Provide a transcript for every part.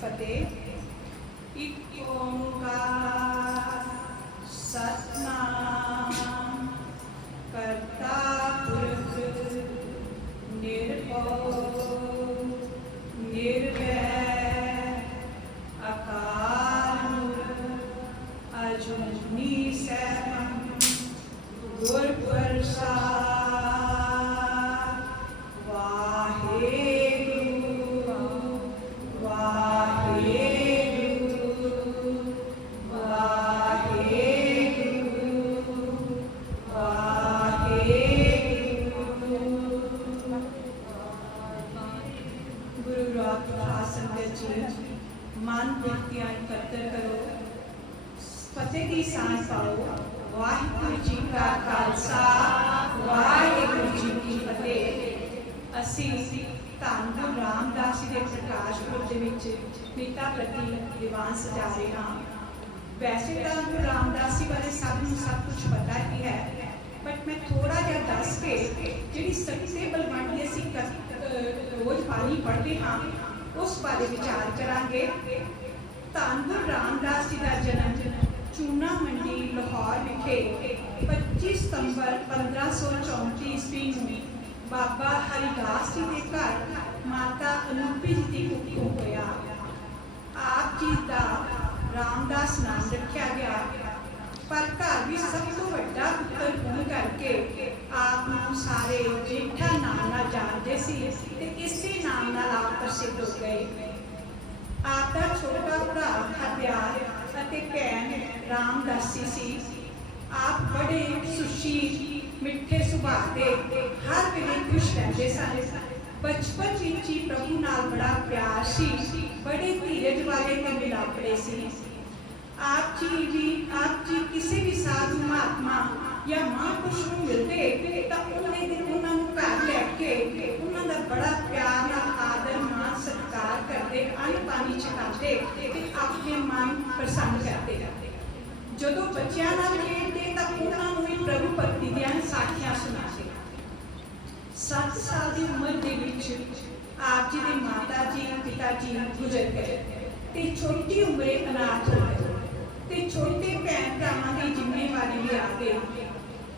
फतेह। एक ओंकार सतनाम करता पुरुष निर्भय निर्भय अकाल अजूनी सहम गुर प्रसाद। ਮਨ ਬੁੱਧੀਆਂ ਇਕੱਤਰ ਕਰੋ। ਫਤਿਹ ਦੀ ਸਾਂਝ ਪਾਓ। ਵਾਹਿਗੁਰੂ ਜੀ ਕਾ ਖਾਲਸਾ, ਵਾਹਿਗੁਰੂ ਜੀ ਕੀ ਫਤਿਹ। ਅਸੀਂ ਧੰਨ ਗੁਰੂ ਰਾਮਦਾਸ ਜੀ ਦੇ ਪ੍ਰਕਾਸ਼ ਪੁਰਬ ਦੇ ਵਿੱਚ ਪਿਤਾ ਪ੍ਰਤੀ ਦੀਵਾਨ ਸਜਾ ਰਹੇ ਹਾਂ। ਵੈਸੇ ਤਾਂ ਗੁਰੂ ਰਾਮਦਾਸ ਜੀ ਬਾਰੇ ਸਭ ਨੂੰ ਸਭ ਕੁਝ ਪਤਾ ਹੀ ਹੈ ਬਟ ਮੈਂ ਥੋੜਾ ਜਿਹਾ ਦੱਸ ਕੇ ਜਿਹੜੀ ਸਖਤੇ ਬਲਵੰਡ ਅਸੀਂ ਰੋਜ਼ ਬਾਣੀ ਪੜ੍ਹਦੇ ਹਾਂ ਉਸ ਬਾਰੇ ਵਿਚਾਰ ਕਰਾਂਗੇ। ਧੰਨ ਗੁਰੂ ਰਾਮਦਾਸ ਜੀ ਦਾ ਜਨਮ ਚੂਨਾ ਮੰਡੀ, ਲਾਹੌਰ ਵਿਖੇ 25 ਸਤੰਬਰ 1534 ਈਸਵੀ ਨੂੰ ਬਾਬਾ ਹਰੀਦਾਸ ਜੀ ਦੇ ਘਰ ਮਾਤਾ ਅਨੂਪੀ ਜੀ ਦੀ ਕੁੱਖੋਂ ਹੋਇਆ। ਆਪ ਜੀ ਦਾ ਰਾਮਦਾਸ ਨਾਮ ਰੱਖਿਆ ਗਿਆ। ਪਰ ਘਰ ਵਿੱਚ ਸਭ ਤੋਂ ਵੱਡਾ ਪੁੱਤਰ ਹੋਣ ਕਰਕੇ ਆਪ ਨੂੰ ਸਾਰੇ ਜੇਠਾ ਨਾਮ ਨਾਲ ਜਾਣਦੇ ਸੀ ਤੇ ਇਸੇ ਨਾਮ ਨਾਲ ਆਪ ਪ੍ਰਸਿੱਧ ਹੋ ਗਏ ਆਪ ਦਾ ਛੋਟਾ ਭਰਾ ਹਥਿਆਰ ਅਤੇ ਭੈਣ ਰਾਮਦਾਸੀ ਸੀ ਆਪ ਬੜੇ ਸੁਸ਼ੀਲ ਮਿੱਠੇ ਸੁਭਾਅ ਦੇ ਹਰ ਵੇਲੇ ਖੁਸ਼ ਰਹਿੰਦੇ ਸਨ ਬਚਪਨ ਵਿੱਚ ਹੀ ਪ੍ਰਭੂ ਨਾਲ ਬੜਾ ਪਿਆਰ ਸੀ ਬੜੇ ਧੀਰਜ ਵਾਲੇ ਤੇ ਮਿਲਾਪੜੇ ਸੀ ਆਪ ਜੀ ਵੀ ਆਪ ਜੀ ਕਿਸੇ ਵੀ ਸਾਧੂ ਮਹਾਤਮਾ ਜਾਂ ਮਹਾਂਪੁਰਸ਼ ਨੂੰ ਮਿਲਦੇ ਤਾਂ ਉਹਨੇ ਦਿਨ ਉਹਨਾਂ ਨੂੰ ਘਰ ਲੈ ਕੇ ਉਹਨਾਂ ਦਾ ਬੜਾ ਪਿਆਰ ਨਾਲ ਆਦਰ ਮਾਣ ਸਤਿਕਾਰ ਕਰਦੇ ਅੰਨ ਪਾਣੀ ਛਕਾਉਂਦੇ ਤੇ ਆਪਣੇ ਮਨ ਪ੍ਰਸੰਨ ਕਰਦੇ ਜਦੋਂ ਬੱਚਿਆਂ ਨਾਲ ਖੇਡਦੇ ਤਾਂ ਉਹਨਾਂ ਨੂੰ ਵੀ ਪ੍ਰਭੂ ਭਗਤੀ ਦੀਆਂ ਸਾਖੀਆਂ ਸੁਣਾਉਂਦੇ 7 ਸਾਲ ਦੀ ਉਮਰ ਦੇ ਵਿੱਚ ਆਪ ਜੀ ਦੇ ਮਾਤਾ ਜੀ ਪਿਤਾ ਜੀ ਗੁਜ਼ਰ ਗਏ ਤੇ ਛੋਟੀ ਉਮਰੇ ਅਨਾਥ ਹੋ ਗਏ ਤੇ ਛੋਟੇ ਭੈਣ ਭਰਾਵਾਂ ਦੀ ਜ਼ਿੰਮੇਵਾਰੀ ਵੀ ਆ ਗਈ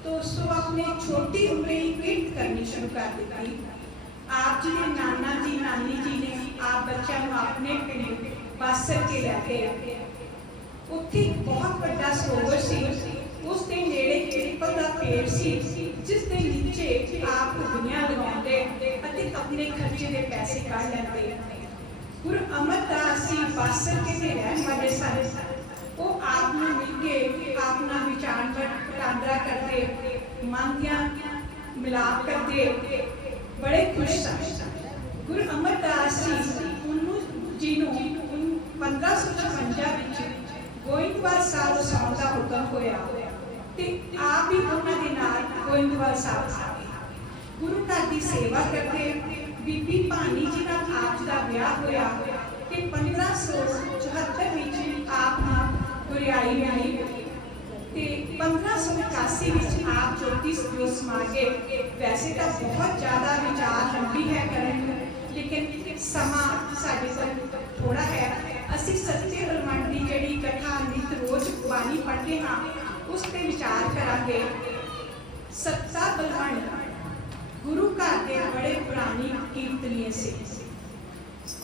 ਤੋ ਉਸ ਤੋਂ ਆਪਣੇ ਛੋਟੀ ਉਮਰੇ ਹੀ ਕਿਰਤ ਕਰਨੀ ਸ਼ੁਰੂ ਕਰ ਦਿੱਤੀ ਆਪ ਜੀ ਦੇ ਨਾਨਾ ਜੀ ਨਾਨੀ ਜੀ ਨੇ ਆਪ ਬੱਚਿਆਂ ਨੂੰ ਆਪਣੇ ਪਿੰਡ ਬਾਸਰ ਕੇ ਲੈ ਗਏ ਉੱਥੇ ਇੱਕ ਬਹੁਤ ਵੱਡਾ ਸਰੋਵਰ ਸੀ ਉਸ ਦੇ ਨੇੜੇ ਪਿੱਪਲ ਦਾ ਪੇੜ ਸੀ ਜਿਸ ਦੇ ਨੀਚੇ ਆਪ ਦੁਨੀਆ ਲਗਾਉਂਦੇ ਅਤੇ ਆਪਣੇ ਖਰਚੇ ਦੇ ਪੈਸੇ ਕੱਢ ਲੈਂਦੇ ਗੁਰੂ ਅਮਰਦਾਸ ਮਿਲਾਪ ਕਰਦੇ ਬੜੇ ਖੁਸ਼ ਸਨ। ਗੁਰੂ ਅਮਰਦਾਸ ਜੀ, ਉਹਨੂੰ ਜੀ ਨੂੰ 1556 ਵਿੱਚ ਗੋਇੰਦਵਾਲ ਸਾਹਿਬ ਵਸਾਉਣ ਦਾ ਹੁਕਮ ਹੋਇਆ ਤੇ ਆਪ ਵੀ ਉਹਨਾਂ ਦੇ ਨਾਲ ਗੋਇੰਦਵਾਲ ਸਾਹਿਬ ਆ ਗਏ। ਗੁਰੂ ਘਰ ਦੀ ਸੇਵਾ ਕਰਦੇ ਬੀਬੀ ਭਾਨੀ ਜੀ ਨਾਲ ਆਪ ਦਾ ਵਿਆਹ ਹੋਇਆ ਤੇ 1574 ਵਿੱਚ ਆਪ ਨੂੰ ਗੁਰਿਆਈ ਮਿਲੀ ਤੇ 1581 ਵਿੱਚ ਆਪ ਜੋਤੀ ਸਰੂਪ ਸਮਾ ਗਏ ਵੈਸੇ ਤਾਂ ਬਹੁਤ ਜ਼ਿਆਦਾ ਵਿਚਾਰ ਲੰਬੀ ਹੈ ਕਰਨ ਨੂੰ ਲੇਕਿਨ ਸਮਾਂ ਸਾਡੇ ਕੋਲ ਥੋੜਾ ਹੈ ਅਸੀਂ ਸੱਚੇ ਬ੍ਰਹਮੰਡ ਦੀ ਜਿਹੜੀ ਕਥਾ ਨਿਤ ਰੋਜ਼ ਬਾਣੀ ਪੜ੍ਹਦੇ ਹਾਂ ਉਸ ਤੇ ਵਿਚਾਰ ਕਰਾਂਗੇ ਸੱਤਾ ਬਲਵੰਡ ਗੁਰੂ ਘਰ ਦੇ ਬੜੇ ਪੁਰਾਣੀ ਕੀਰਤਨੀਏ ਸੀ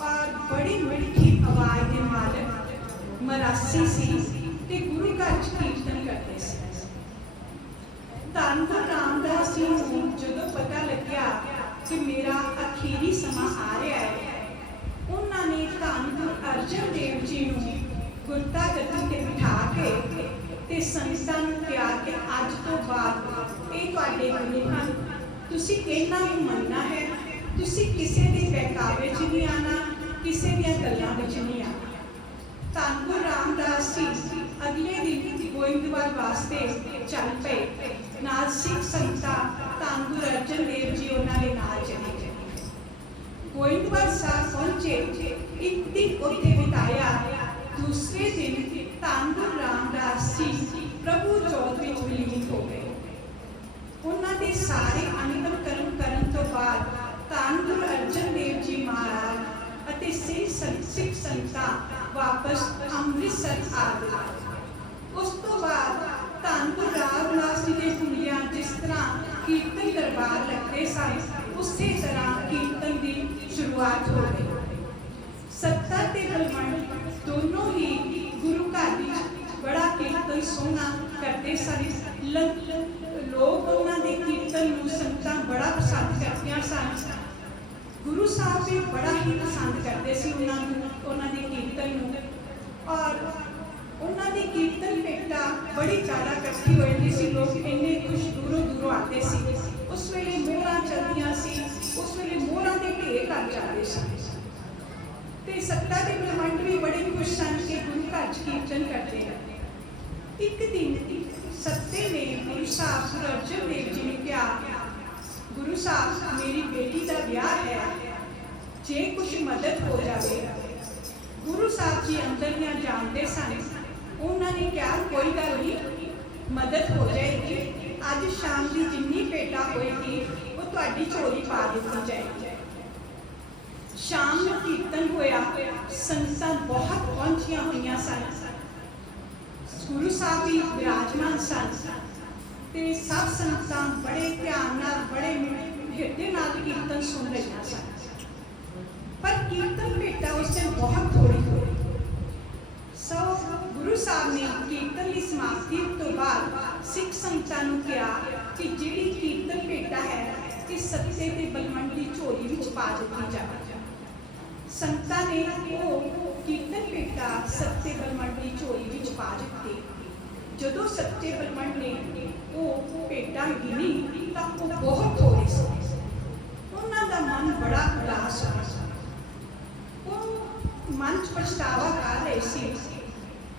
ਔਰ ਬੜੀ ਮਿੱਠੀ ਆਵਾਜ਼ ਦੇ ਮਾਲਕ ਮਰਾਸੀ ਸੀ ਤੇ ਗੁਰੂ ਘਰ ਚ ਕੀਰਤਨ ਕਰਦੇ ਸੀ। ਧੰਨ ਰਾਮਦਾਸ ਜੀ ਨੂੰ ਜਦੋਂ ਪਤਾ ਲੱਗਿਆ ਕਿ ਮੇਰਾ ਅਖੀਰੀ ਸਮਾਂ ਆ ਰਿਹਾ ਹੈ, ਉਹਨਾਂ ਨੇ ਧੰਨ ਗੁਰੂ ਅਰਜਨ ਦੇਵ ਜੀ ਨੂੰ ਗੁਰਤਾ ਗੱਦੀ ਤੇ ਬਿਠਾ ਕੇ ਤੇ ਸੰਗਤਾਂ ਨੂੰ ਕਿਹਾ ਕਿ ਅੱਜ ਤੋਂ ਬਾਅਦ ਇਹ ਤੁਹਾਡੇ ਗੁਰੂ ਹਨ ਤੁਸੀਂ ਇਹਨਾਂ ਨੂੰ ਮੰਨਣਾ ਹੈ, ਤੁਸੀਂ ਕਿਸੇ ਦੇ ਬਹਿਕਾਵੇ 'ਚ ਨਹੀਂ ਆਣਾ ਕਿਸੇ ਦੀਆਂ ਗੱਲਾਂ ਵਿੱਚ ਨਹੀਂ ਆਣਾ ਧੰਨ ਗੁਰੂ ਰਾਮਦਾਸ ਜੀ ਅਗਲੇ ਦਿਨ ਗੋਇੰਦਵਾਲ ਵਾਸਤੇ ਚੱਲ ਪਏ ਨਾਲ ਸਿੱਖ ਸੰਗਤਾਂ ਧੰਨ ਗੁਰੂ ਅਰਜਨ ਦੇਵ ਜੀ ਉਹਨਾਂ ਦੇ ਨਾਲ ਚਲੇ ਗਏ ਗੋਇੰਦਵਾਲ ਸਾਹਿਬ ਪਹੁੰਚੇ ਇੱਕ ਦਿਨ ਉੱਥੇ ਬਿਤਾਇਆ ਦੂਸਰੇ ਦਿਨ ਧੰਨ ਗੁਰੂ ਰਾਮਦਾਸ ਜੀ ਪ੍ਰਭੂ ਜੋਤ ਵਿੱਚ ਵਿਲੀਨ ਹੋ ਗਏ ਉਹਨਾਂ ਦੇ ਸਾਰੇ ਅਨੰਦਮ ਕਰਮ ਕਰਨ ਤੋਂ ਬਾਅਦ ਧੰਨ ਗੁਰੂ ਅਰਜਨ ਦੇਵ ਜੀ ਮਹਾਰਾਜ ਅਤੇ ਸਿੱਖ ਸੰਗ- ਸਿੱਖ ਸੰਗਤਾਂ ਵਾਪਸ ਅੰਮ੍ਰਿਤਸਰ ਆ ਗਏ ਉਸੇ ਤਰ੍ਹਾਂ ਕੀਰਤਨ ਦੀ ਸ਼ੁਰੂਆਤ ਹੋ ਗਈ ਸੱਤਾ ਤੇ ਬਲਵੰਤ ਦੋਨੋਂ ਹੀ ਗੁਰੂ ਘਰ ਵਿੱਚ ਬੜਾ ਕੀਰਤਨ ਸੋਹਣਾ ਕਰਦੇ ਸਨ ਲ- ਲੋਕ ਉਹਨਾਂ ਦੇ ਕੀਰਤਨ ਨੂੰ ਸੰਗਤਾਂ ਬੜਾ ਪਸੰਦ ਕਰਦੀਆਂ ਸਨ ਗੁਰੂ ਸਾਹਿਬ ਵੀ ਬੜਾ ਹੀ ਪਸੰਦ ਕਰਦੇ ਸੀ ਉਹਨਾਂ ਨੂੰ ਉਹਨਾਂ ਦੇ ਕੀਰਤਨ ਨੂੰ ਔਰ ਉਹਨਾਂ ਦੀ ਕੀਰਤਨ ਭੇਟਾ ਬੜੀ ਜ਼ਿਆਦਾ ਇਕੱਠੀ ਹੋ ਜਾਂਦੀ ਸੀ ਲੋਕ ਇੰਨੇ ਕੁਝ ਦੂਰੋਂ ਦੂਰੋਂ ਆਉਂਦੇ ਸੀ ਉਸ ਵੇਲੇ ਮੋਹਰਾਂ ਚੱਲਦੀਆਂ ਸੀ, ਉਸ ਵੇਲੇ ਮੋਹਰਾਂ ਦੇ ਢੇਰ ਲੱਗ ਜਾਂਦੇ ਸਨ ਤੇ ਸੱਤਾ ਦੇ ਬ੍ਰਹਮੰਡ ਵੀ ਬੜੇ ਖੁਸ਼ ਸਨ ਕਿ ਗੁਰੂ ਘਰ 'ਚ ਕੀਰਤਨ ਕਰਦੇ ਰਹੇ। ਇੱਕ ਦਿਨ ਸੱਤੇ ਨੇ ਗੁਰੂ ਸਾਹਿਬ ਗੁਰੂ ਅਰਜਨ ਦੇਵ ਜੀ ਨੂੰ ਕਿਹਾ, ਗੁਰੂ ਸਾਹਿਬ, ਮੇਰੀ ਬੇਟੀ ਦਾ ਵਿਆਹ ਹੈ। ਜੇ ਕੁਝ ਮਦਦ ਹੋ ਜਾਵੇ, ਗੁਰੂ ਸਾਹਿਬ ਜੀ ਅੰਦਰੀਆਂ ਜਾਣਦੇ ਸਨ। ਉਹਨਾਂ ਨੇ ਕਿਹਾ, ਕੋਈ ਗੱਲ ਨਹੀਂ, ਮਦਦ ਹੋ ਜਾਏਗੀ ਅੱਜ ਸ਼ਾਮ ਦੀ ਜਿੰਨੀ ਭੇਟਾ ਹੋਏਗੀ ਉਹ ਤੁਹਾਡੀ ਝੋਲੀ ਪਾ ਦਿੱਤੀ ਜਾਏਗੀ ਸ਼ਾਮ ਨੂੰ ਕੀਰਤਨ ਹੋਇਆ ਸੰਗਤਾਂ ਬਹੁਤ ਪਹੁੰਚੀਆਂ ਹੋਈਆਂ ਸਨ ਗੁਰੂ ਸਾਹਿਬ ਵੀ ਵਿਰਾਜਮਾਨ ਸਨ ਤੇ ਸਭ ਸੰਗਤਾਂ ਬੜੇ ਧਿਆਨ ਨਾਲ ਬੜੇ ਹਿਰਦੇ ਨਾਲ ਕੀਰਤਨ ਸੁਣ ਰਹੀਆਂ ਸਨ ਪਰ ਕੀਰਤਨ ਸਿੱਖ ਸੰਗਤਾਂ ਨੂੰ ਕਿਹਾ ਕਿ ਜਿਹੜੀ ਕੀਰਤਨ ਭੇਟਾ ਹੈ ਇਹ ਸੱਤੇ ਤੇ ਬਲਵੰਤ ਦੀ ਝੋਲੀ ਵਿੱਚ ਪਾ ਦਿੱਤੀ ਜਾਵੇ ਸੰਗਤਾਂ ਨੇ ਉਹ ਕੀਰਤਨ ਭੇਟਾ ਸੱਤੇ ਬਲਵੰਤ ਦੀ ਝੋਲੀ ਵਿੱਚ ਪਾ ਦਿੱਤੀ ਜਦੋਂ ਸੱਤੇ ਬਲਵੰਤ ਨੇ ਉਹ ਭੇਟਾ ਗਿਣੀ ਤਾਂ ਉਹ ਬਹੁਤ ਥੋੜੀ ਸੀ ਉਹਨਾਂ ਦਾ ਮਨ ਬੜਾ ਉਦਾਸ ਹੋਇਆ ਉਹ ਮਨ 'ਚ ਪਛਤਾਵਾ ਕਰ ਰਹੇ ਸੀ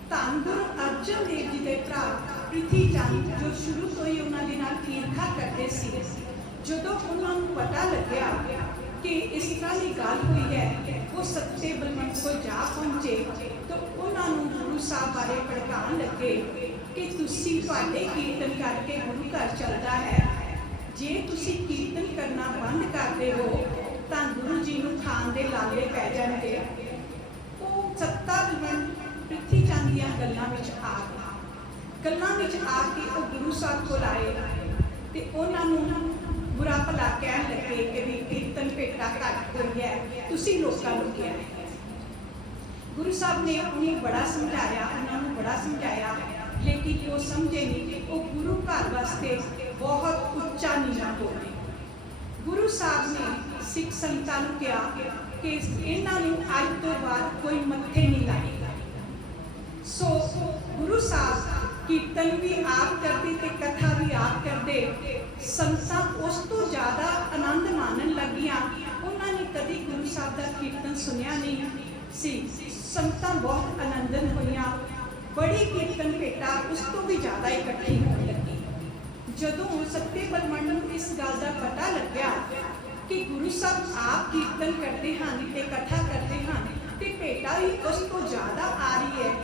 ਧੰਨ ਗੁਰੂ ਅਰਜਨ ਦੇਵ ਜੀ ਦੇ ਭਰਾ ਪ੍ਰਿਥੀ ਚੰਦ ਜੋ ਸ਼ੁਰੂ ਤੋਂ ਹੀ ਉਹਨਾਂ ਦੇ ਨਾਲ ਈਰਖਾ ਕਰਦੇ ਸੀ। ਜਦੋਂ ਉਹਨਾਂ ਨੂੰ ਪਤਾ ਲੱਗਿਆ ਕਿ ਇਸ ਤਰ੍ਹਾਂ ਦੀ ਗੱਲ ਹੋਈ ਹੈ, ਉਹ ਸੱਚੇ ਬਲਵੰਤ ਕੋਲ ਜਾ ਪਹੁੰਚੇ ਤਾਂ ਉਹਨਾਂ ਨੂੰ ਗੁਰੂ ਸਾਹਿਬ ਬਾਰੇ ਭੜਕਾਉਣ ਲੱਗੇ ਕਿ ਤੁਸੀਂ ਤੁਹਾਡੇ ਕੀਰਤਨ ਕਰਕੇ ਗੁਰੂ ਘਰ ਚੱਲਦਾ ਹੈ। ਜੇ ਤੁਸੀਂ ਕੀਰਤਨ ਕਰਨਾ ਬੰਦ ਕਰਦੇ ਹੋ, ਤਾਂ ਗੁਰੂ ਜੀ ਨੂੰ ਖਾਣ ਦੇ ਲਾਲੇ ਪੈ ਜਾਣਗੇ। ਉਹ ਸੱਤਾ ਬਲਵੰਤ ਪ੍ਰਿਥੀ ਚੰਦ ਦੀਆਂ ਗੱਲਾਂ ਵਿੱਚ ਆ ਗਿਆ ਗੱਲਾਂ ਵਿੱਚ ਆ ਕੇ ਉਹ ਗੁਰੂ ਸਾਹਿਬ ਕੋਲ ਆਏ ਤੇ ਉਹਨਾਂ ਨੂੰ ਬੁਰਾ ਭਲਾ ਕਹਿਣ ਲੱਗੇ ਕਿ ਵੀ ਕੀਰਤਨ ਭੇਟਾ ਘੱਟ ਹੋਈ ਹੈ, ਤੁਸੀਂ ਲੋਕਾਂ ਨੂੰ ਕਿਹਾ ਗੁਰੂ ਸਾਹਿਬ ਨੇ ਉਹਨੂੰ ਬੜਾ ਸਮਝਾਇਆ, ਉਹਨਾਂ ਨੂੰ ਬੜਾ ਸਮਝਾਇਆ, ਲੇਕਿਨ ਉਹ ਸਮਝੇ ਨਹੀਂ ਉਹ ਗੁਰੂ ਘਰ ਵਾਸਤੇ ਬਹੁਤ ਉੱਚਾ ਨਿਯਾਂ ਹੋ ਗਏ। ਗੁਰੂ ਸਾਹਿਬ ਨੇ ਸਿੱਖ ਸੰਗਤਾਂ ਨੂੰ ਕਿਹਾ ਕਿ ਇਹਨਾਂ ਨੂੰ ਅੱਜ ਤੋਂ ਬਾਅਦ ਕੋਈ ਮੱਥੇ ਨਹੀਂ ਲਾਏਗਾ ਸੋ ਗੁਰੂ ਸਾਹਿਬ ਕੀਰਤਨ ਵੀ ਆਪ ਕਰਦੇ ਤੇ ਕਥਾ ਵੀ ਆਪ ਕਰਦੇ। ਸੰਸਾਂ ਉਸ ਤੋਂ ਜ਼ਿਆਦਾ ਆਨੰਦ ਮਾਣਨ ਲੱਗੀਆਂ। ਉਹਨਾਂ ਨੇ ਕਦੀ ਗੁਰੂ ਸਾਹਿਬ ਦਾ ਕੀਰਤਨ ਸੁਣਿਆ ਨਹੀਂ ਸੀ। ਸੰਗਤਾਂ ਬਹੁਤ ਆਨੰਦਨ ਹੋਈਆਂ। ਬੜੀ ਕੀਰਤਨ ਭੇਟਾ ਉਸ ਤੋਂ ਵੀ ਜ਼ਿਆਦਾ ਇਕੱਠੀ ਹੋਣ ਲੱਗੀ। ਜਦੋਂ ਸੱਤੇ ਬਲਵੰਡ ਨੂੰ ਇਸ ਗੱਲ ਦਾ ਪਤਾ ਲੱਗਿਆ ਕਿ ਗੁਰੂ ਸਾਹਿਬ ਆਪ ਕੀਰਤਨ ਕਰਦੇ ਹਨ ਤੇ ਕਥਾ ਕਰਦੇ ਹਨ ਤੇ ਭੇਟਾ ਵੀ ਉਸ ਤੋਂ ਜ਼ਿਆਦਾ ਆ ਰਹੀ ਹੈ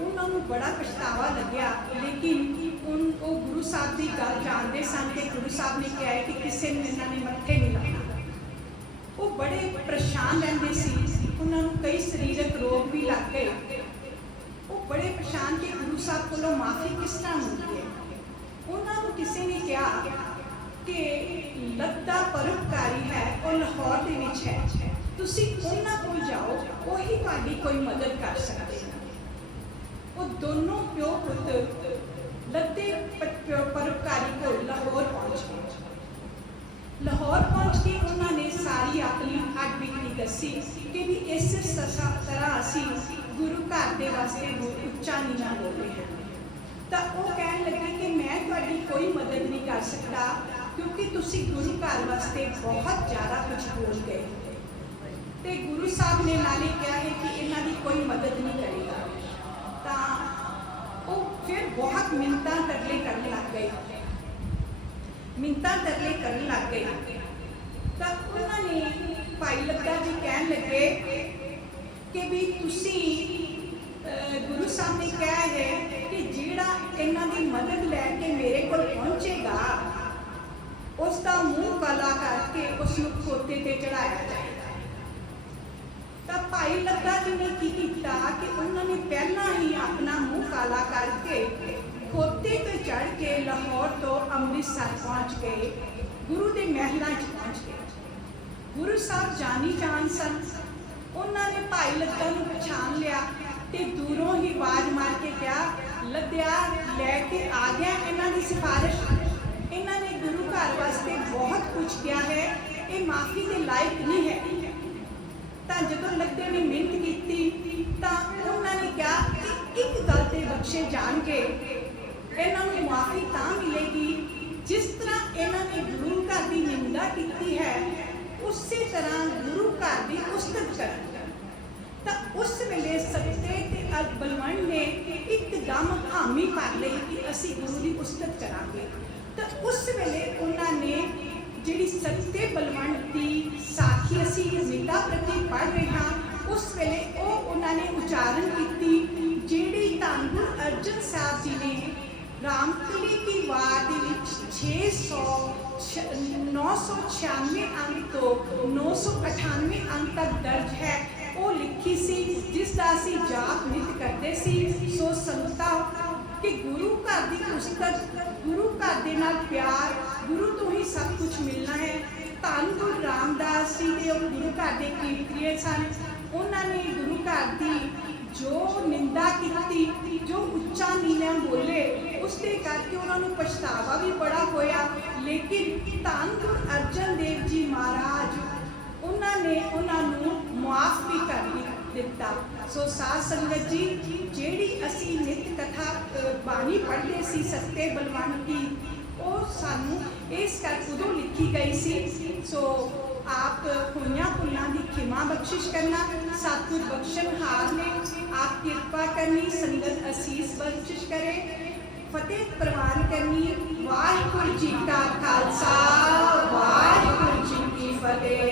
ਉਹਨਾਂ ਨੂੰ ਬੜਾ ਪਛਤਾਵਾ ਲੱਗਿਆ ਲੇਕਿਨ ਉਨ ਉਹ ਗੁਰੂ ਸਾਹਿਬ ਦੀ ਗੱਲ ਜਾਣਦੇ ਸਨ ਕਿ ਗੁਰੂ ਸਾਹਿਬ ਨੇ ਕਿਹਾ ਹੈ ਕਿ ਕਿਸੇ ਨੂੰ ਇਹਨਾਂ ਨੇ ਮੱਥੇ ਨਹੀਂ ਲਾਉਣਾ ਉਹ ਬੜੇ ਪਰੇਸ਼ਾਨ ਰਹਿੰਦੇ ਸੀ ਉਹਨਾਂ ਨੂੰ ਕਈ ਸਰੀਰਕ ਰੋਗ ਵੀ ਲੱਗ ਗਏ ਉਹ ਬੜੇ ਪਰੇਸ਼ਾਨ ਕਿ ਗੁਰੂ ਸਾਹਿਬ ਕੋਲੋਂ ਮਾਫੀ ਕਿਸ ਤਰ੍ਹਾਂ ਮਿਲਦੀ ਹੈ ਉਹਨਾਂ ਨੂੰ ਕਿਸੇ ਨੇ ਕਿਹਾ ਕਿ ਲੱਦਾ ਪਰਉਪਕਾਰੀ ਹੈ ਉਹ ਲਾਹੌਰ ਦੇ ਵਿੱਚ ਹੈ ਤੁਸੀਂ ਉਹਨਾਂ ਕੋਲ ਜਾਓ ਉਹੀ ਤੁਹਾਡੀ ਕੋਈ ਮਦਦ ਕਰ ਸਕਦੇ ਹਨ ਉਹ ਦੋਨੋਂ ਪਿਓ ਪੁੱਤ ਲੱਦੇ ਪਰਉਪਕਾਰੀ ਕੋਲ ਲਾਹੌਰ ਪਹੁੰਚ ਗਏ ਲਾਹੌਰ ਪਹੁੰਚ ਕੇ ਉਹਨਾਂ ਨੇ ਸਾਰੀ ਆਪਣੀ ਹੱਡ ਬੀਤੀ ਦੱਸੀ ਕਿ ਵੀ ਇਸ ਸਸਾ ਤਰ੍ਹਾਂ ਅਸੀਂ ਗੁਰੂ ਘਰ ਦੇ ਵਾਸਤੇ ਬਹੁਤ ਉੱਚਾ ਨੀਵਾਂ ਬੋਲਦੇ ਹਾਂ ਤਾਂ ਉਹ ਕਹਿਣ ਲੱਗੇ ਕਿ ਮੈਂ ਤੁਹਾਡੀ ਕੋਈ ਮਦਦ ਨਹੀਂ ਕਰ ਸਕਦਾ ਕਿਉਂਕਿ ਤੁਸੀਂ ਗੁਰੂ ਘਰ ਵਾਸਤੇ ਬਹੁਤ ਜ਼ਿਆਦਾ ਕੁਝ ਬੋਲ ਗਏ ਤੇ ਗੁਰੂ ਸਾਹਿਬ ਨੇ ਨਾਲੇ ਕਿਹਾ ਹੈ ਕਿ ਇਹਨਾਂ ਦੀ ਕੋਈ ਮਦਦ ਨਹੀਂ ਮਿੰਤਾ ਤਰਲੇ ਕਰਨ ਲੱਗ ਗਏ। ਮਿੰਤਾਂ ਤਰਲੇ ਕਰਨ ਲੱਗ ਗਏ। ਤਾਂ ਉਹਨਾਂ ਨੇ ਭਾਈ ਲੱਗਾ ਜੀ ਕਹਿਣ ਲੱਗੇ ਕਿ ਵੀ ਤੁਸੀਂ ਗੁਰੂ ਸਾਹਿਬ ਨੇ ਕਿਹਾ ਹੈ ਕਿ ਜਿਹੜਾ ਇਹਨਾਂ ਦੀ ਮਦਦ ਲੈ ਕੇ ਮੇਰੇ ਕੋਲ ਪਹੁੰਚੇਗਾ, ਉਸ ਦਾ ਮੂੰਹ ਕਾਲਾ ਕਰਕੇ ਉਸ ਨੂੰ ਖੋਤੇ ਤੇ ਚੜਾਇਆ ਜਾਏਗਾ। ਤਾਂ ਭਾਈ ਲੱਗਾ ਜੀ ਨੇ ਕੀ ਕੀਤਾ ਕਿ ਉਹਨਾਂ ਨੇ ਪਹਿਲਾਂ ਹੀ ਆਪਣਾ ਮੂੰਹ ਕਾਲਾ ਕਰਕੇ ਖੋਤੇ ਤੇ ਚੜ ਕੇ ਲਾਹੌਰ ਤੋਂ ਅੰਮ੍ਰਿਤਸਰ ਪਹੁੰਚ ਗਏ। ਗੁਰੂ ਦੇ ਮਹਿਲਾਂ 'ਚ ਪਹੁੰਚ ਗਏ। ਗੁਰੂ ਸਾਹਿਬ ਜਾਣੀ ਜਾਣ ਸਨ। ਉਹਨਾਂ ਨੇ ਭਾਈ ਲੱਗਾ ਨੂੰ ਪਛਾਣ ਲਿਆ ਤੇ ਦੂਰੋਂ ਹੀ ਆਵਾਜ਼ ਮਾਰ ਕੇ ਕਿਹਾ, ਲੱਦਿਆ, ਲੈ ਕੇ ਆ ਗਿਆ ਇਹਨਾਂ ਦੀ ਸਿਫਾਰਿਸ਼। ਇਹਨਾਂ ਨੇ ਗੁਰੂ ਘਰ ਵਾਸਤੇ ਬਹੁਤ ਕੁਝ ਕਿਹਾ ਹੈ। ਇਹ ਮਾਫੀ ਦੇ ਲਾਇਕ ਨਹੀਂ ਹੈ। ਤਾਂ ਜਦੋਂ ਲੱਦੇ ਨੇ ਮਿਹਨਤ ਕੀਤੀ, ਤਾਂ ਉਹਨਾਂ ਨੇ ਕਿਹਾ ਕਿ ਇੱਕ ਗੱਲ ਤੇ ਬਖਸ਼ੇ ਜਾਣਗੇ। ਇਹਨਾਂ ਨੂੰ ਮਾਫੀ ਤਾਂ ਮਿਲੇਗੀ, ਜਿਸ ਤਰ੍ਹਾਂ ਇਹਨਾਂ ਨੇ ਗੁਰੂ ਘਰ ਦੀ ਨਿੰਦਾ ਕੀਤੀ ਹੈ, ਉਸੇ ਤਰ੍ਹਾਂ ਗੁਰੂ ਘਰ ਦੀ ਉਸਤਤ ਕਰਨ। ਤਾਂ ਉਸ ਵੇਲੇ ਸੱਤੇ ਤੇ ਬਲਵੰਡ ਨੇ ਇੱਕਦਮ ਹਾਮੀ ਭਰ ਲਈ ਕਿ ਅਸੀਂ ਗੁਰੂ ਦੀ ਉਸਤਤ ਕਰਾਂਗੇ। ਤਾਂ ਉਸ ਵੇਲੇ ਉਹਨਾਂ ਨੇ ਜਿਹੜੀ ਸੱਤੇ ਬਲਵੰਡ ਦੀ ਸਾਖੀ ਅਸੀਂ ਨਿੰਦਾ ਪ੍ਰਤੀ ਪੜ੍ਹ ਰਹੇ ਹਾਂ, ਉਸ ਵੇਲੇ ਉਹ ਉਹਨਾਂ ਨੇ ਉਚਾਰਨ ਕੀਤੀ, ਜਿਹੜੀ ਧੰਨ ਗੁਰੂ ਅਰਜਨ ਸਾਹਿਬ ਜੀ ਨੇ ਰਾਮਕਲੀ ਕੀ ਵਾਰ ਦੇ ਵਿੱਚ 600 ਛ- 996 ਅੰਕ ਤੋਂ 998 ਅੰਕ ਤੱਕ ਦਰਜ ਹੈ ਉਹ ਲਿਖੀ ਸੀ ਜਿਸ ਦਾ ਅਸੀਂ ਜਾਪ ਨਿਤ ਕਰਦੇ ਸੀ ਸੋ ਸੰਗਤਾਂ ਕਿ ਗੁਰੂ ਘਰ ਦੀ ਉਸਤਤ ਗੁਰੂ ਘਰ ਦੇ ਨਾਲ ਪਿਆਰ ਗੁਰੂ ਤੋਂ ਹੀ ਸਭ ਕੁਝ ਮਿਲਣਾ ਹੈ ਧੰਨ ਗੁਰੂ ਰਾਮਦਾਸ ਜੀ ਦੇ ਉਹ ਗੁਰੂ ਘਰ ਦੇ ਕੀਰਤੀਏ ਸਨ ਉਹਨਾਂ ਨੇ ਗੁਰੂ ਘਰ ਦੀ ਜੋ ਨਿੰਦਾ ਕੀਤੀ, ਜੋ ਉੱਚਾ ਨੀਵਾਂ ਬੋਲੇ, ਉਸ ਦੇ ਕਰਕੇ ਉਹਨਾਂ ਨੂੰ ਪਛਤਾਵਾ ਵੀ ਬੜਾ ਹੋਇਆ। ਲੇਕਿਨ ਧੰਨ ਗੁਰੂ ਅਰਜਨ ਦੇਵ ਜੀ ਮਹਾਰਾਜ, ਉਹਨਾਂ ਨੇ ਉਹਨਾਂ ਨੂੰ ਮਾਫ ਵੀ ਕਰ ਦਿੱਤਾ। ਸੋ ਸਾਧ ਸੰਗਤ ਜੀ, ਜਿਹੜੀ ਅਸੀਂ ਨਿਤ ਕਥਾ ਬਾਣੀ ਪੜ੍ਹਦੇ ਸੀ ਸੱਤੇ ਬਲਵੰਡ ਦੀ, ਉਹ ਸਾਨੂੰ ਇਸ ਕਰ ਉਦੋਂ ਲਿਖੀ ਗਈ ਸੀ। ਸੋ ਆਪ ਹੋਈਆਂ ਭੁੱਲਾਂ ਦੀ ਖਿਮਾ ਬਖਸ਼ਿਸ਼ ਕਰਨਾ, ਸਤਿਗੁਰ ਬਖਸ਼ਣਹਾਰ ਨੇ आप कृपा करनी, संगत असीस बख्शिश करें। फतेह प्रवान करनी, वाहिगुरु जी का खालसा, वाहिगुरु जी की फतेह।